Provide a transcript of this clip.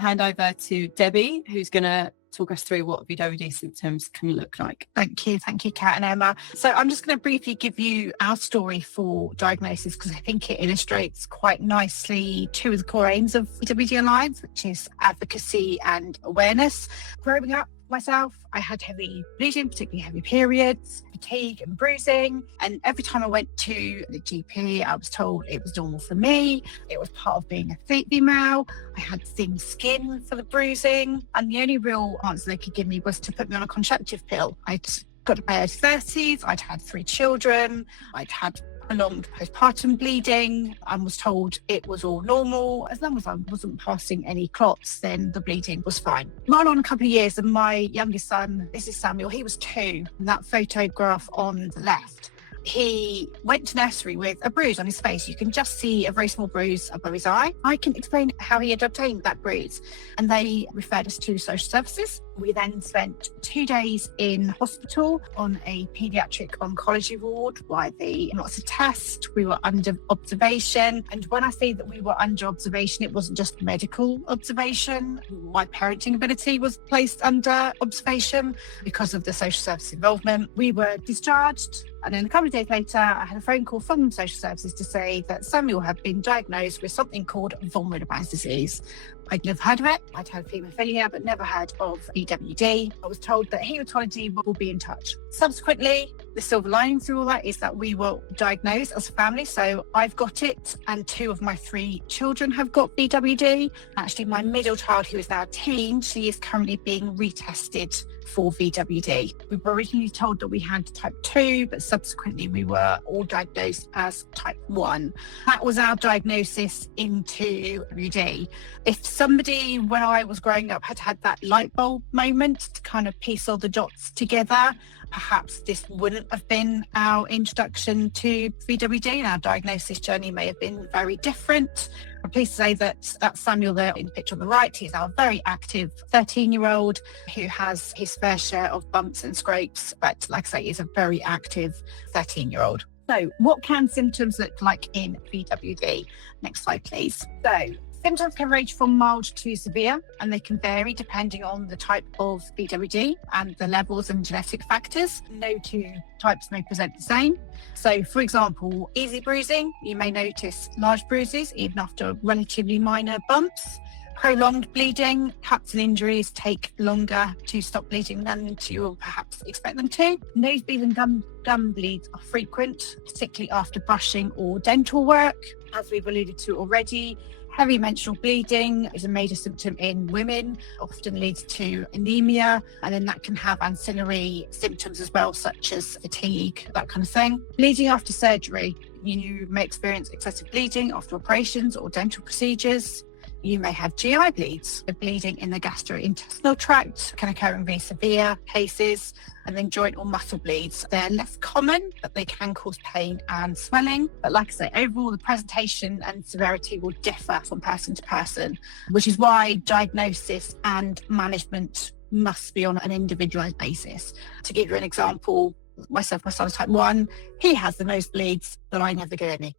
hand over to Debbie, who's going to talk us through what VWD symptoms can look like. Thank you, Kat and Emma. So I'm just going to briefly give you our story for diagnosis, because I think it illustrates quite nicely two of the core aims of VWD Alliance, which is advocacy and awareness. Growing up myself, I had heavy bleeding, particularly heavy periods, fatigue and bruising. And every time I went to the GP, I was told it was normal for me. It was part of being a female. I had thin skin for the bruising. And the only real answer they could give me was to put me on a contraceptive pill. I'd got to my early 30s. I'd had 3 children. I'd had prolonged postpartum bleeding and was told it was all normal. As long as I wasn't passing any clots, then the bleeding was fine. Roll on a couple of years and my youngest son, this is Samuel, he was 2. And that photograph on the left, he went to nursery with a bruise on his face. You can just see a very small bruise above his eye. I can explain how he had obtained that bruise. And they referred us to social services. We then spent 2 days in hospital on a paediatric oncology ward by the lots of tests. We were under observation. And when I say that we were under observation, it wasn't just medical observation. My parenting ability was placed under observation because of the social service involvement. We were discharged. And then a couple of days later, I had a phone call from social services to say that Samuel had been diagnosed with something called von Willebrand's disease. I'd never heard of it. I'd had haemophilia, but never heard of VWD. I was told that haematology will be in touch. Subsequently, the silver lining through all that is that we were diagnosed as a family. So I've got it, and 2 of my 3 children have got VWD. Actually, my middle child, who is now a teen, she is currently being retested for VWD. We were originally told that we had type 2, but subsequently we were all diagnosed as type 1. That was our diagnosis into VWD. If somebody, when I was growing up, had had that light bulb moment to kind of piece all the dots together, perhaps this wouldn't have been our introduction to VWD, and our diagnosis journey may have been very different. I'm pleased to say that Samuel there in the picture on the right, he's our very active 13-year-old who has his fair share of bumps and scrapes, but like I say, is a very active 13-year-old. So what can symptoms look like in VWD? Next slide, please. So symptoms can range from mild to severe, and they can vary depending on the type of VWD and the levels and genetic factors. No 2 types may present the same. So, for example, easy bruising, you may notice large bruises even after relatively minor bumps. Prolonged bleeding, cuts and injuries take longer to stop bleeding than you will perhaps expect them to. Nosebleed and gum bleeds are frequent, particularly after brushing or dental work. As we've alluded to already, heavy menstrual bleeding is a major symptom in women, often leads to anemia, and then that can have ancillary symptoms as well, such as fatigue, that kind of thing. Bleeding after surgery, you may experience excessive bleeding after operations or dental procedures. You may have GI bleeds. The bleeding in the gastrointestinal tract can occur in very severe cases. And then joint or muscle bleeds. They're less common, but they can cause pain and swelling. But like I say, overall, the presentation and severity will differ from person to person, which is why diagnosis and management must be on an individualized basis. To give you an example, my son's type 1, he has the nosebleeds, but I never get any.